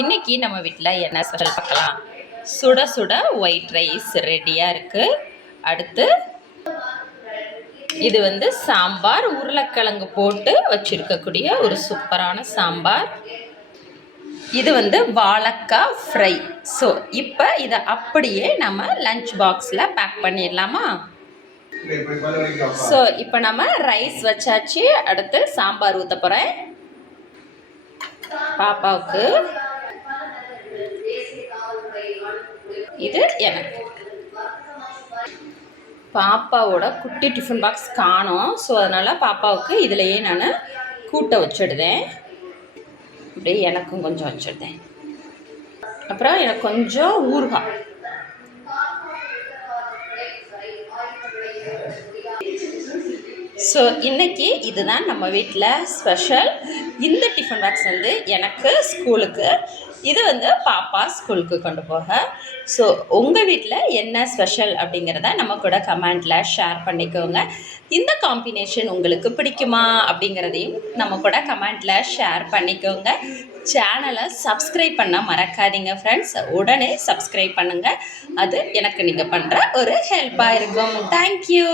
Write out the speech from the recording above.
இன்னைக்கு நம்ம வீட்டில் என்ன ஸ்பெஷல் பார்க்கலாம். சுட சுட ஒயிட் ரைஸ் ரெடியாக இருக்குது. அடுத்து இது வந்து சாம்பார், உருளைக்கிழங்கு போட்டு வச்சுருக்கக்கூடிய ஒரு சூப்பரான சாம்பார். இது வந்து வாழைக்காய் ஃப்ரை. ஸோ இப்போ இதை அப்படியே நம்ம லஞ்ச் பாக்ஸில் பேக் பண்ணிடலாமா? ஸோ இப்போ நம்ம ரைஸ் வச்சாச்சு. அடுத்து சாம்பார் ஊற்ற போகிறேன். பாப்பாவுக்கு, இது எனக்கு. பாப்பாவோட குட்டி டிஃபன் பாக்ஸ் காணோம். ஸோ அதனால் பாப்பாவுக்கு இதிலையே நான் கூட்டை வச்சுடுதேன். அப்படியே எனக்கும் கொஞ்சம் வச்சுடுதேன். அப்புறம் எனக்கு கொஞ்சம் ஊறுகாய். ஸோ இன்றைக்கி இதுதான் நம்ம வீட்டில் ஸ்பெஷல். இந்த டிஃபன் பாக்ஸ் வந்து எனக்கு ஸ்கூலுக்கு, இது வந்து பாப்பா ஸ்கூலுக்கு கொண்டு போக. ஸோ உங்கள் வீட்டில் என்ன ஸ்பெஷல் அப்படிங்கிறத நம்ம கூட கமெண்டில் ஷேர் பண்ணிக்கோங்க. இந்த காம்பினேஷன் உங்களுக்கு பிடிக்குமா அப்படிங்கிறதையும் நம்ம கூட கமெண்டில் ஷேர் பண்ணிக்கோங்க. சேனலை சப்ஸ்கிரைப் பண்ண மறக்காதீங்க ஃப்ரெண்ட்ஸ். உடனே சப்ஸ்கிரைப் பண்ணுங்கள். அது எனக்கு நீங்கள் பண்ணுற ஒரு ஹெல்ப்பாக இருக்கும். தேங்க்யூ.